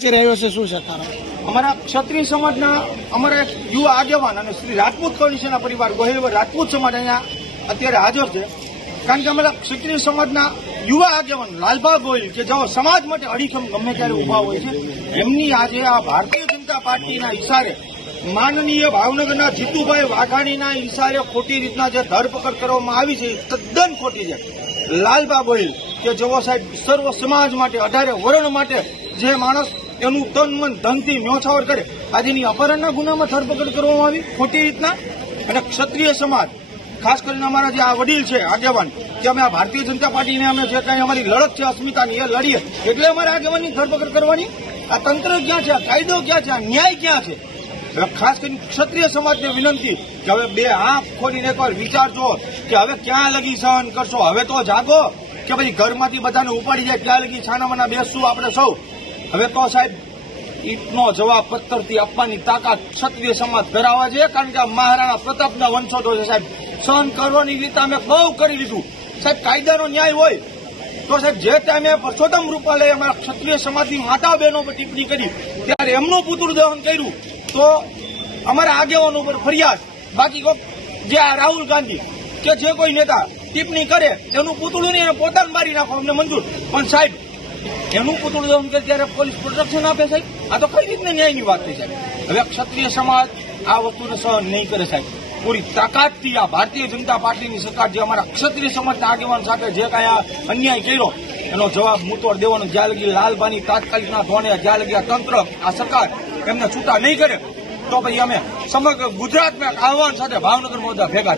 રહ્યો છે શું છે તારો? અમારા ક્ષત્રિય સમાજના અમારા એક યુવા આગેવાન અને શ્રી રાજપૂત કૌશિકના પરિવાર ગોહિલ રાજપૂત સમાજ અહીંયા અત્યારે હાજર છે. કારણ કે અમારા ક્ષત્રિય સમાજના યુવા આગેવાન લાલભા ગોહિલ કે જેઓ સમાજ માટે અડીખમ ગમે ત્યારે ઉભા હોય છે, એમની આજે આ ભારતીય જનતા પાર્ટીના ઇશારે માનનીય ભાવનગરના જીતુભાઈ વાઘાણીના ઇશારે ખોટી રીતના જે ધરપકડ કરવામાં આવી છે એ તદ્દન ખોટી છે. લાલભા ગોહિલ કે જેઓ સાહેબ સર્વ સમાજ માટે 18 વર્ણ માટે જે માણસ એનું તન મન ધનથી ન્યોછાવર કરે, આજની અપહરણના ગુનામાં ધરપકડ કરવામાં આવી ખોટી રીતના. અને ક્ષત્રિય સમાજ ખાસ કરીને અમારા જે આ વડીલ છે આગેવાન કે અમે આ ભારતીય જનતા પાર્ટીને અમે જે કાંઈ અમારી લડત છે અસ્મિતાની એ લડીએ એટલે અમારે આગેવાનની ધરપકડ કરવાની. આ તંત્ર ક્યાં છે? આ કાયદો ક્યાં છે? આ ન્યાય ક્યાં છે? હવે ખાસ કરીને ક્ષત્રિય સમાજને વિનંતી કે હવે બે આંખ ખોલીને એકવાર વિચારજો કે હવે ક્યાં લગી સહન કરશો? હવે તો જાગો કે ભાઈ ઘરમાંથી બધાને ઉપાડી જાય ત્યાં લગી છાનામાના બેસશું આપણે સૌ. હવે તો સાહેબ ઈટનો જવાબ પથ્થરથી આપવાની તાકાત ક્ષત્રિય સમાજ ધરાવે છે. કારણ કે આ મહારાણા પ્રતાપના વંશજો છે સાહેબ. સહન કરવાની રીતે અમે બહુ કરી લીધું સાહેબ. કાયદાનો ન્યાય હોય તો સાહેબ જે ટાઈમે પરસોત્તમ રૂપાલાએ અમારા ક્ષત્રિય સમાજની માતા બહેનો પર ટિપ્પણી કરી ત્યારે એમનું પુતળું દહન કર્યું તો અમારા આગેવાનો પર ફરિયાદ. બાકી જે આ રાહુલ ગાંધી કે જે કોઈ નેતા ટિપ્પણી કરે એનું પુતળું નહીં, એને પોતાને મારી નાખો અમને મંજૂર. પણ સાહેબ એનું પુતળું દહન કરે ત્યારે પોલીસ પ્રોટેક્શન આપે સાહેબ. આ તો કઈ રીતના ન્યાયની વાત થઈ સાહેબ. હવે ક્ષત્રિય સમાજ આ વસ્તુને સહન નહીં કરે સાહેબ. પૂરી તાકાતથી આ ભારતીય જનતા પાર્ટીની સરકાર જે અમારા ક્ષત્રિય સમાજના આગેવાન સાથે જે કાંઈ આ અન્યાય કર્યો એનો જવાબ મુતોડ દેવાનો. જ્યાં લગી લાલભાની તાત્કાલિકના ધોરણે જ્યાં લગી આ તંત્ર આ સરકાર એમને છૂટા નહીં કરે તો પછી અમે સમગ્ર ગુજરાતમાં આહવાન સાથે ભાવનગરમાં બધા ભેગા